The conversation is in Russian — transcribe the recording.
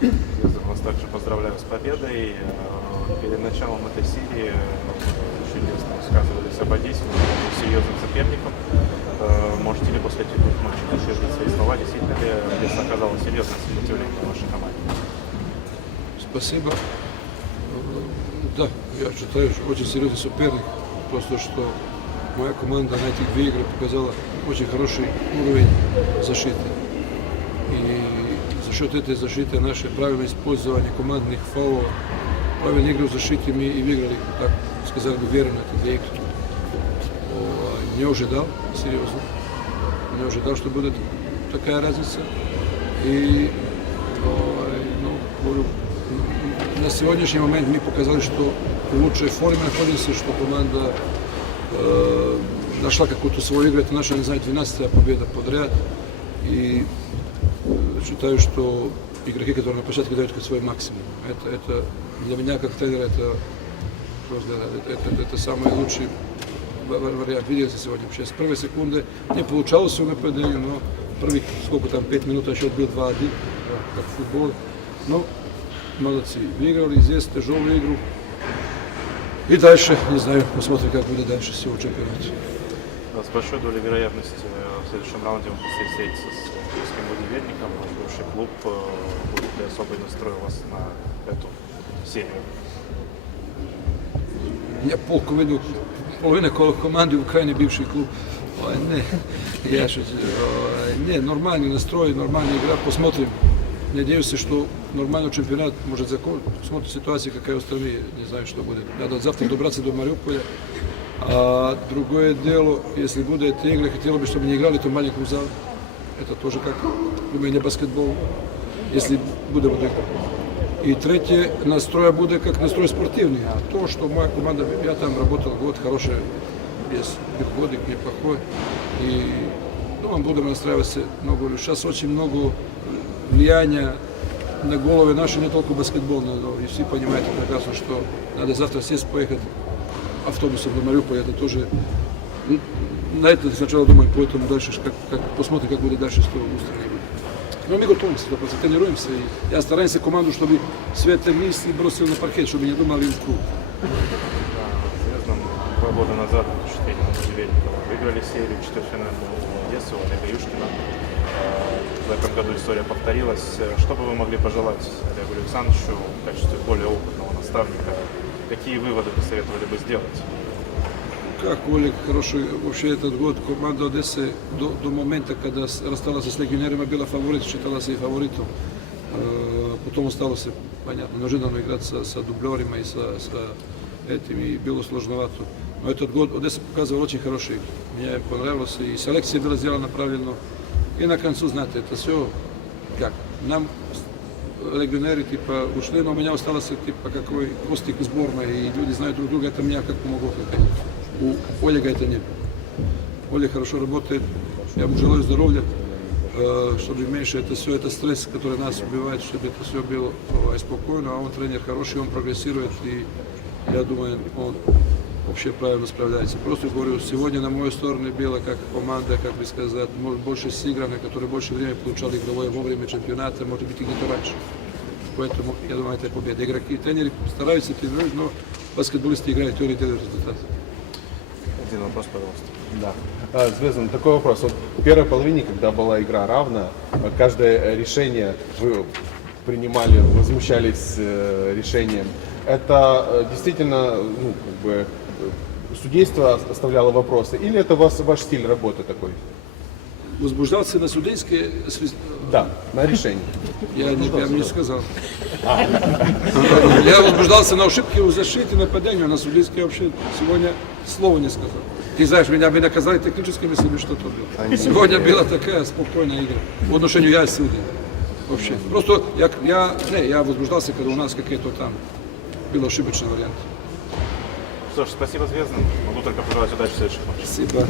Звездов, вас также поздравляю с победой. Э, Перед началом этой серии э, чудесно высказывались об Одессе, серьезным соперником. Э, Можете ли после этих двух матчей подтвердить свои слова? Действительно ли Одесса оказала серьезное сопротивление вашей команде? Спасибо. Да, я считаю, что очень серьезный соперник. Просто что моя команда на этих две игры показала очень хороший уровень защиты. И за счет этой защиты наше правильное использование командных фолов, правильные игры в защите мы и выиграли, так сказали бы, верно эти две игры. О, Не ожидал, серьезно. Не ожидал, что будет такая разница. И ну, на сегодняшний момент мы показали, что в лучшей форме находимся, что команда э, нашла какую-то свою игру. Это наша, не знаю, 12-я победа подряд. И считаю, что игроки, которые на площадке дают свой максимум. Это, это для меня, как тренера, это просто это, это, это самый лучший ва- ва- вариант. Видели сегодня вообще с первой секунды не получалось все нападение, но первых сколько там, 5 минут, а счет был 2-1, да, как в футболе. Ну, молодцы. Выиграли здесь тяжелую игру. И дальше, не знаю, посмотрим, как будет дальше всего чемпионата. С большой долей вероятности э, в следующем раунде вы будете встретиться с киевским будивельником. Ваш бывший клуб э, будет ли особый настрой у вас на эту серию? Я половину, половина коло команди в бивший клуб. Ой, не, я шучу. Ой, не, нормальный настрой, нормальная игра. Посмотрим. Надеюсь, что нормальный чемпионат может закончиться. Посмотрим ситуацию, какая у страны. Не знаю, что будет. Надо завтра добраться до Мариуполя. А другое дело, если будут эти хотел бы, чтобы не играли в том маленьком зале. Это тоже как, думаю, не баскетбол. Если будем играть. И третье, настрой будет как настрой спортивный. А то, что моя команда, я там работал год, хороший, без переходик, неплохой. И думаю, будем настраиваться. Но говорю, сейчас очень много влияния на головы наши, не только баскетбольные, но и все понимают прекрасно, что надо завтра сесть, поехать автобусом до Мариуполя. Это тоже ну, на это сначала думаю, поэтому дальше как, как, посмотрим, как будет дальше с страны. Но мы готовимся, да, просто тренируемся. И я стараюсь команду, чтобы светлые мысли бросил на паркет, чтобы не думали в круг. Два года назад в тренера Будивельникова выиграли серию четвертьфинальную у Одессы, у Олега Юшкина. Э, В этом году история повторилась. Что бы вы могли пожелать Олегу Александровичу в качестве более опытного наставника? Какие выводы посоветовали бы сделать? Как Олег хороший, вообще этот год команда Одессы до, до момента, когда с- рассталась с легионерами, была фаворит, считалась и фаворитом. Э, Потом осталось, понятно, неожиданно играть со, со дублерами и со, со этими, и было сложновато. Но этот год Одесса показывала очень хороший. Мне понравилось, и селекция была сделана правильно. И на концу, знаете, это все как, нам легионеры типа ушли, но у меня осталось типа какой хвостик сборной, и люди знают друг друга, это мне как помогло. У Олега это нет. Оля хорошо работает, я ему желаю здоровья, э, чтобы меньше это все, это стресс, который нас убивает, чтобы это все было спокойно, а он тренер хороший, он прогрессирует, и я думаю, он вообще правильно справляется. Просто говорю, сегодня на мою сторону было как команда, как бы сказать, может, больше сыграны, которые больше времени получали игровое во время чемпионата, может быть, и где-то раньше. Поэтому, я думаю, это победа. Игроки, тренеры стараются, тренируют, но баскетболисты играют теорию и делают результат. Один вопрос, пожалуйста. Да. А, Звездан, такой вопрос. Вот в первой половине, когда была игра равна, каждое решение вы принимали, возмущались э, решением. Это э, действительно, ну, как бы, э, судейство ос- оставляло вопросы? Или это вас, ваш стиль работы такой? Возбуждался на судейские, свист- Да, на решение. я не, я не сказал. Я возбуждался на ошибки в защите, нападении, а на судейские вообще сегодня слова не сказал. Ты знаешь, меня бы наказали техническим, если бы что-то было. Сегодня была такая спокойная игра. В отношению я и судей. Вообще. Просто я, я, не, я возбуждался, когда у нас какие-то там был ошибочный вариант. Что ж, спасибо звездам. Могу только пожелать удачи в следующих матчах. Спасибо.